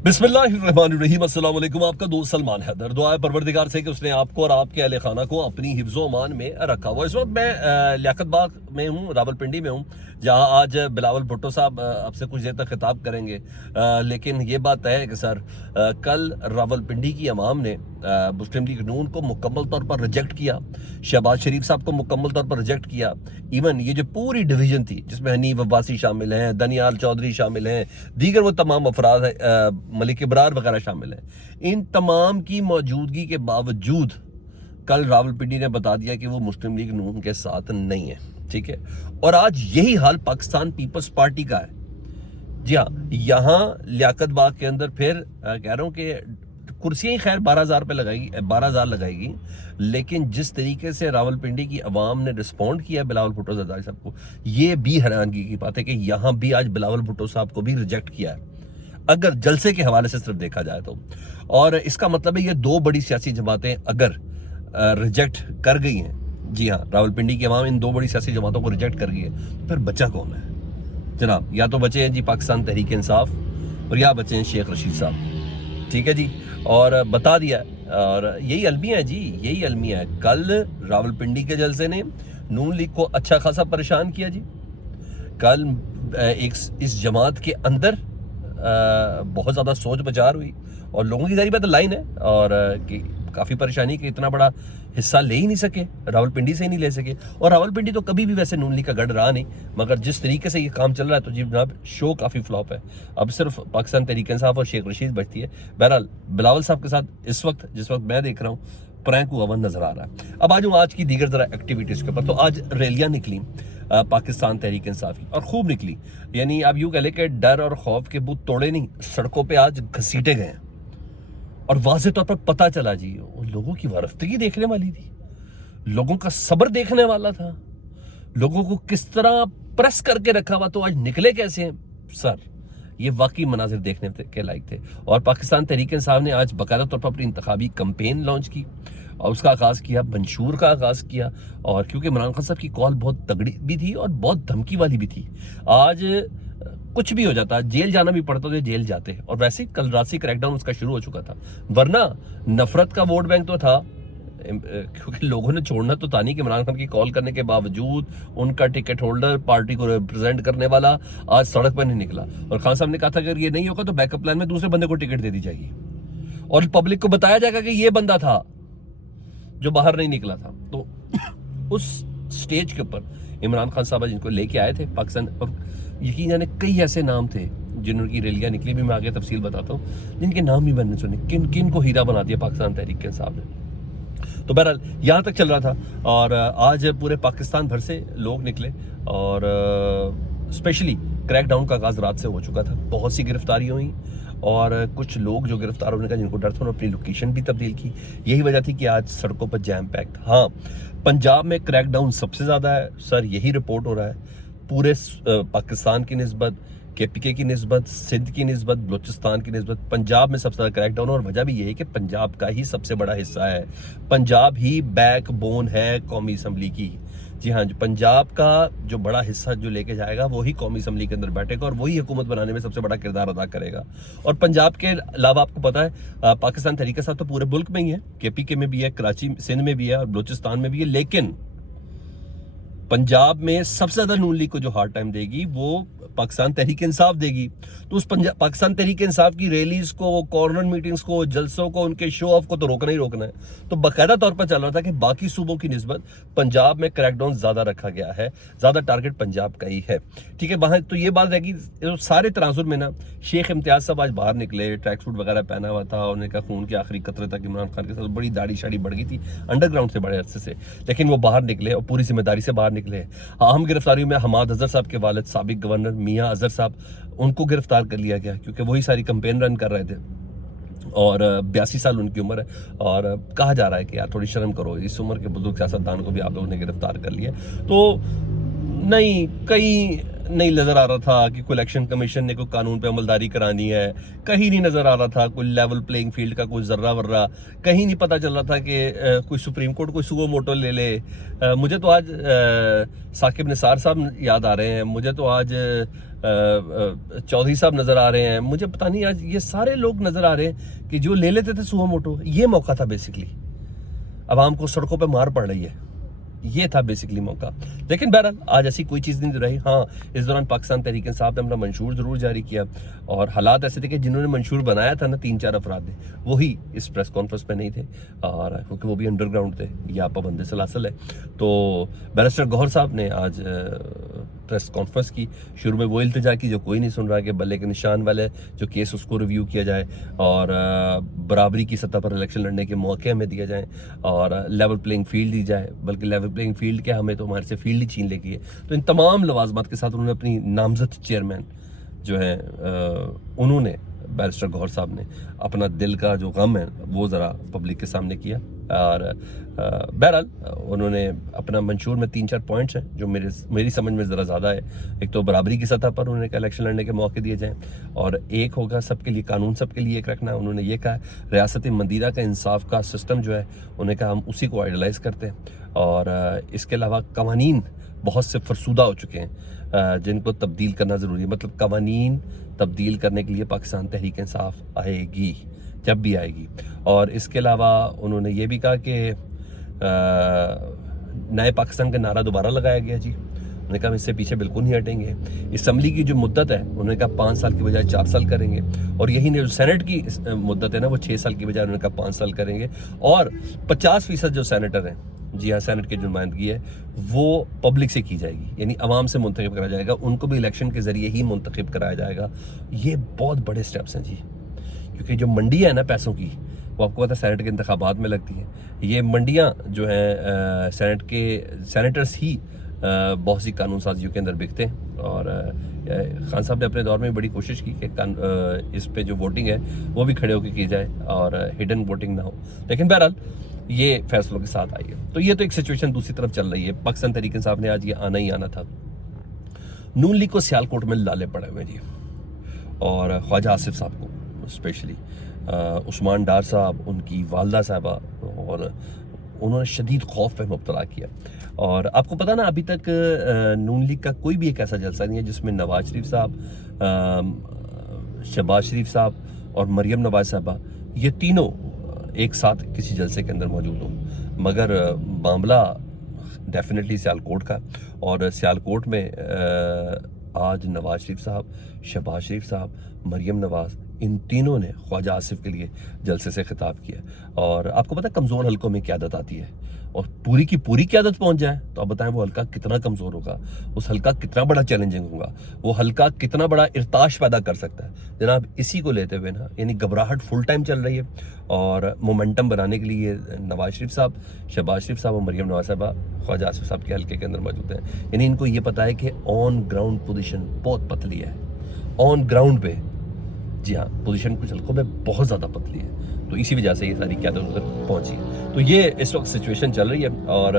बिस्मिल्लाहिर्रहमानिर्रहीम। अस्सलाम वालेकुम। आपका दोस्त सलमान हैदर। दुआ है परवरदिगार से कि उसने आपको और आपके अहले खाना को अपनी हिफ्ज़ो अमान में रखा हुआ। इस वक्त मैं लियाकत बाग में हूँ, रावलपिंडी में हूँ, जहाँ आज बिलावल भुट्टो साहब आपसे कुछ देर तक खिताब करेंगे। लेकिन ये बात है कि सर कल रावलपिंडी की अवाम ने मुस्लिम लीग नून को मुकम्मल तौर पर रिजेक्ट किया, शहबाज शरीफ साहब को मुकम्मल तौर पर रिजेक्ट किया। इवन ये जो पूरी डिवीज़न थी जिसमें हनीफ अब्बासी शामिल हैं, दनियाल चौधरी शामिल हैं, दीगर वो तमाम अफराद मलिक इब्रार वगैरह शामिल हैं, इन तमाम की मौजूदगी के बावजूद कल रावलपिंडी ने बता दिया कि वो मुस्लिम लीग नून के साथ नहीं है। ठीक है, और आज यही हाल पाकिस्तान पीपल्स पार्टी का है। जी हाँ, यहाँ लियाकत बाग के अंदर फिर कह रहा हूँ कि कुर्सियाँ ही खैर 12,000 पे लगाएगी, 12,000 लगाएगी, लेकिन जिस तरीके से रावलपिंडी की अवाम ने रिस्पॉन्ड किया बिलावल भुट्टो जरदारी साहब को, ये भी हैरानगी की बात है कि यहाँ भी आज बिलावल भुट्टो साहब को भी रिजेक्ट किया है, अगर जलसे के हवाले से सिर्फ देखा जाए तो। और इसका मतलब है ये दो बड़ी सियासी जमातें अगर रिजेक्ट कर गई हैं, जी हाँ, रावलपिंडी की अवाम इन दो बड़ी सियासी जमातों को रिजेक्ट कर गई है, तो फिर बचा कौन है जनाब? या तो बचे हैं जी पाकिस्तान तहरीक इंसाफ और या बचे हैं शेख रशीद साहब। ठीक है जी, और बता दिया, और यही अलमिया है जी, यही अलमिया है। कल रावलपिंडी के जलसे ने नून लीग को अच्छा खासा परेशान किया जी। कल एक इस जमात के अंदर बहुत ज़्यादा सोच विचार हुई और लोगों की जारी बात लाइन है, और कि काफ़ी परेशानी कि इतना बड़ा हिस्सा ले ही नहीं सके, रावलपिंडी से ही नहीं ले सके। और रावलपिंडी तो कभी भी वैसे नून लीग का गढ़ रहा नहीं, मगर जिस तरीके से ये काम चल रहा है तो जी जनाब शो काफ़ी फ्लॉप है। अब सिर्फ पाकिस्तान तहरीक इंसाफ और शेख रशीद बचती है। बहरहाल बिलावल साहब के साथ इस वक्त जिस वक्त मैं देख रहा हूँ प्रैंक हुआ हुआ नजर आ रहा है। अब आज आज की दीगर जरा एक्टिविटीज़ के ऊपर, तो आज रैलियाँ निकली पाकिस्तान तहरीक इंसाफ की, और खूब निकली। यानी आप यूँ कह लें कि डर और खौफ के बूथ तोड़े नहीं, सड़कों पे आज घसीटे गए हैं। और वाज़ेह तौर पर पता चला जी, लोगों की वारफ्तगी देखने वाली थी, लोगों का सब्र देखने वाला था, लोगों को किस तरह प्रेस करके रखा हुआ, तो आज निकले कैसे हैं सर? ये वाकई मनाजिर देखने के लायक थे। और पाकिस्तान तहरीक इंसाफ ने आज बाकायदा तौर पर अपनी इंतखाबी कैंपेन लॉन्च की और उसका आगाज़ किया, मंशूर का आगाज़ किया। और क्योंकि इमरान खान साहब की कॉल बहुत तगड़ी भी थी और बहुत धमकी वाली भी थी, आज कुछ भी हो जाता, जेल जाना भी पड़ता तो जेल जाते। और वैसे कल रात से क्रैकडाउन उसका शुरू हो चुका था, वरना नफरत का वोट बैंक तो था, क्योंकि लोगों ने छोड़ना तो था नहीं कि इमरान खान की कॉल करने के बावजूद उनका टिकट होल्डर, पार्टी को रिप्रेजेंट करने वाला आज सड़क पर नहीं निकला। और खान साहब ने कहा था अगर ये नहीं होगा तो बैकअप प्लान में दूसरे बंदे को टिकट दे दी जाएगी और पब्लिक को बताया जाएगा कि ये बंदा था जो बाहर नहीं निकला था। तो उस स्टेज के ऊपर इमरान खान साहब जिनको लेके आए थे पाकिस्तान, और यकीन जाने कई ऐसे नाम थे जिनकी रैलियाँ निकली, भी मैं आगे तफसील बताता हूँ, जिनके नाम भी मैंने सुने, किन किन को हीरा बना दिया पाकिस्तान तहरीक इंसाफ ने। तो बहरहाल यहाँ तक चल रहा था, और आज पूरे पाकिस्तान भर से लोग निकले, और स्पेशली क्रैकडाउन का आगाज़ रात से हो चुका था। बहुत सी गिरफ्तारियाँ हुई, और कुछ लोग जो गिरफ्तार होने का जिनको डर था उन्होंने अपनी लोकेशन भी तब्दील की। यही वजह थी कि आज सड़कों पर जैम पैक था। हाँ, पंजाब में क्रैकडाउन सबसे ज़्यादा है सर, यही रिपोर्ट हो रहा है पूरे पाकिस्तान की निस्बत, KPK की निस्बत, सिंध की निस्बत, बलूचिस्तान की निस्बत पंजाब में सबसे ज़्यादा क्रैकडाउन। और वजह भी ये है कि पंजाब का ही सबसे बड़ा हिस्सा है, पंजाब ही बैक बोन है कौमी असम्बली की। जी हाँ, जो पंजाब का जो बड़ा हिस्सा जो लेके जाएगा वही कौमी असम्बली के अंदर बैठेगा और वही हुकूमत बनाने में सबसे बड़ा किरदार अदा करेगा। और पंजाब के अलावा आपको पता है पाकिस्तान तहरीक इंसाफ तो पूरे मुल्क में ही है, KPK में भी है, कराची सिंध में भी है और बलूचिस्तान में भी है, लेकिन पंजाब में सबसे ज्यादा नून लीग को जो हार्ड टाइम देगी वो पाकिस्तान तहरीक इंसाफ देगी। तो उस पाकिस्तान तहरीक इंसाफ की रैलीज को, कॉर्नर मीटिंग्स को, जलसों को, उनके शो ऑफ को तो रोकना ही रोकना है। तो बाकायदा तौर पर चल रहा था कि बाकी सूबों की निस्बत पंजाब में क्रैकडाउन ज्यादा रखा गया है, ज्यादा टारगेट पंजाब का ही है। ठीक है, वहां तो ये बात रहेगी। सारे तनाजुर में ना शेख इम्तियाज साहब आज बाहर निकले, ट्रैक सूट वगैरह पहना हुआ था, उन्होंने कहा खून के आखिरी कतरे तक इमरान खान के साथ बड़ी दाढ़ी शाड़ी बढ़ गई थी अंडरग्राउंड से बड़े अरसे से, लेकिन वो बाहर निकले और पूरी जिम्मेदारी से बाहर निकले। अहम गिरफ्तारियों में हमाद अजहर साहब के वालिद साबिक गवर्नर मियां अजहर साहब, उनको गिरफ्तार कर लिया गया क्योंकि वही सारी कैंपेन रन कर रहे थे, और 82 साल उनकी उम्र है। और कहा जा रहा है कि यार थोड़ी शर्म करो, इस उम्र के बुजुर्ग सियासतदान को भी आप लोगों ने गिरफ्तार कर लिया। तो नहीं, कहीं नहीं नजर आ रहा था कि कोई इलेक्शन कमीशन ने कोई कानून पे अमलदारी करानी है, कहीं नहीं नजर आ रहा था कोई लेवल प्लेइंग फील्ड का कोई जर्रा वर्रा, कहीं नहीं पता चल रहा था कि कोई सुप्रीम कोर्ट कोई सुओ मोटो ले ले। मुझे तो आज साकिब निसार साहब याद आ रहे हैं, मुझे तो आज चौधरी साहब नज़र आ रहे हैं, मुझे पता नहीं आज ये सारे लोग नज़र आ रहे हैं कि जो ले लेते थे सुओ मोटो, ये मौका था बेसिकली। आवाम को सड़कों पे मार पड़ रही है, ये था बेसिकली मौका। लेकिन बहरहाल आज ऐसी कोई चीज़ नहीं रही। हाँ, इस दौरान पाकिस्तान तहरीक इंसाफ ने अपना मंशूर ज़रूर जारी किया, और हालात ऐसे थे कि जिन्होंने मंशूर बनाया था ना 3-4 अफराद ने, वही इस प्रेस कॉन्फ्रेंस में नहीं थे, और क्योंकि वो भी अंडरग्राउंड थे या पाबंद सलासल है। तो बैरिस्टर गौहर साहब ने आज प्रेस कॉन्फ्रेंस की। शुरू में वो इल्तिजा की जो कोई नहीं सुन रहा कि बल्ले के निशान वाले जो केस उसको रिव्यू किया जाए, और बराबरी की सतह पर इलेक्शन लड़ने के मौके हमें दिए जाएँ, और लेवल प्लेइंग फील्ड दी जाए, बल्कि लेवल प्लेइंग फील्ड क्या, हमें तो हमारे से फील्ड ही छीन लेगी है। तो इन तमाम लवाजमात के साथ उन्होंने अपनी नामजद चेयरमैन जो है उन्होंने बैरिस्टर गौहर साहब ने अपना दिल का जो गम है वो ज़रा पब्लिक के सामने किया। और बहरहाल उन्होंने अपना मंशूर में 3-4 पॉइंट्स हैं जो मेरी समझ में ज़रा ज़्यादा है। एक तो बराबरी की सतह पर उन्होंने कहा इलेक्शन लड़ने के मौके दिए जाएँ, और एक होगा सबके लिए, कानून सबके लिए एक रखना। उन्होंने ये कहा रियासत मंदीरा का इंसाफ का सिस्टम जो है, उन्होंने कहा हम उसी को आइडलाइज़ करते हैं। और इसके अलावा कवानीन बहुत से फरसूदा हो चुके हैं जिनको तब्दील करना ज़रूरी है। मतलब कवानीन तब्दील करने के लिए पाकिस्तान तहरीक इंसाफ आएगी जब भी आएगी। और इसके अलावा उन्होंने ये भी कहा कि नए पाकिस्तान का नारा दोबारा लगाया गया जी। उन्होंने कहा हम इससे पीछे बिल्कुल नहीं हटेंगे। असम्बली की जो मुद्दत है उन्होंने कहा 5 साल की बजाय 4 साल करेंगे, और यही नहीं जो सेनेट की मुद्दत है ना वो 6 साल की बजाय उन्होंने कहा 5 साल करेंगे। और 50% जो सेनेटर हैं, जी हाँ, सेनेट की जो नुमाइंदगी है वो पब्लिक से की जाएगी, यानी अवाम से मुंतखब कराया जाएगा, उनको भी इलेक्शन के ज़रिए ही मुंतखब कराया जाएगा। ये बहुत बड़े स्टेप्स हैं जी, क्योंकि जो मंडी है ना पैसों की, वो आपको पता है सेनेट के इंतखाबात में लगती हैं। ये मंडियाँ जो हैं सेनेट के सेनेटर्स ही बहुत सी कानून साजियों के अंदर बिकते हैं। और खान साहब ने अपने दौर में बड़ी कोशिश की कि इस पे जो वोटिंग है वो भी खड़े होकर की जाए और हिडन वोटिंग ना हो, लेकिन बहरहाल ये फैसलों के साथ आई है। तो ये तो एक सिचुएशन दूसरी तरफ चल रही है। पाकिस्तान तहरीक इंसाफ ने आज ये आना ही आना था। नून लीग को सियालकोट में लाले पड़े हुए जी, और ख्वाजा आसिफ साहब को स्पेशली, उस्मान डार साहब, उनकी वालदा साहबा, और उन्होंने शदीद खौफ पे मुब्तला किया। और आपको पता ना अभी तक नून लीग का कोई भी एक ऐसा जलसा नहीं है जिसमें नवाज शरीफ साहब, शहबाज शरीफ साहब और मरियम नवाज साहबा, ये तीनों एक साथ किसी जलसे के अंदर मौजूद हों। मगर मामला डेफिनेटली सियालकोट का, और सियालकोट में आज नवाज शरीफ साहब, शहबाज शरीफ साहब, मरियम नवाज, इन तीनों ने ख्वाजा आसिफ के लिए जलसे से खिताब किया। और आपको पता है कमज़ोर हलकों में क़यादत आती है, और पूरी की पूरी क़यादत पहुंच जाए तो आप बताएं वो हल्का कितना कमज़ोर होगा, उस हल्का कितना बड़ा चैलेंजिंग होगा, वो हल्का कितना बड़ा इर्ताश पैदा कर सकता है। जनाब इसी को लेते हुए ना, यानी घबराहट फुल टाइम चल रही है, और मोमेंटम बनाने के लिए नवाज शरीफ साहब, शहबाज शरीफ साहब और मरियम नवाज साहबा ख्वाजा आसिफ साहब के हल्के के अंदर मौजूद हैं। यानी इनको ये पता है कि ऑन ग्राउंड पोजीशन बहुत पतली है, ऑन ग्राउंड पे, जी हाँ, पोजीशन कुछ हल्कों में बहुत ज़्यादा पतली है। तो इसी वजह से ये सारी क़यादत उधर पहुंची है। तो ये इस वक्त सिचुएशन चल रही है, और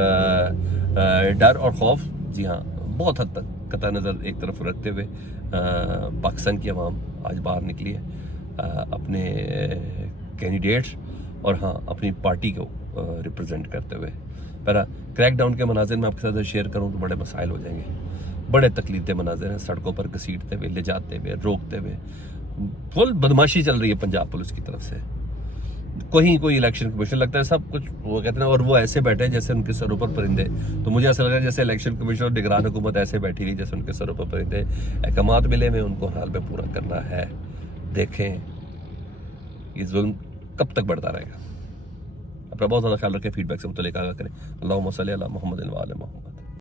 डर और खौफ, जी हाँ, बहुत हद तक कतई नज़र एक तरफ रखते हुए पाकिस्तान की आवाम आज बाहर निकली है अपने कैंडिडेट्स और हाँ अपनी पार्टी को रिप्रेजेंट करते हुए। पर क्रैक डाउन के मनाजिर में आपके साथ शेयर करूँ तो बड़े मसाइल हो जाएंगे, बड़े तकलीफ मनाजिर हैं, सड़कों पर घसीटते हुए, ले जाते हुए, रोकते हुए, फुल बदमाशी चल रही है पंजाब पुलिस की तरफ से। कोई इलेक्शन कमीशन लगता है सब कुछ वो कहते हैं, और वो ऐसे बैठे हैं जैसे उनके सरों पर परिंदे। तो मुझे ऐसा लग रहा है जैसे इलेक्शन कमीशन और निगरान हुकूमत ऐसे बैठी हुई जैसे उनके सरों पर परिंदे। अहकामात मिले में उनको हाल में पूरा करना है। देखें ये जुल्म कब तक बढ़ता रहेगा। अपना बहुत ज़्यादा ख्याल रखें, फीडबैक से मुतल्लिक़ आगाह करें। अल्लाहुम्मा सल्ली अला मुहम्मद व आले मुहम्मद।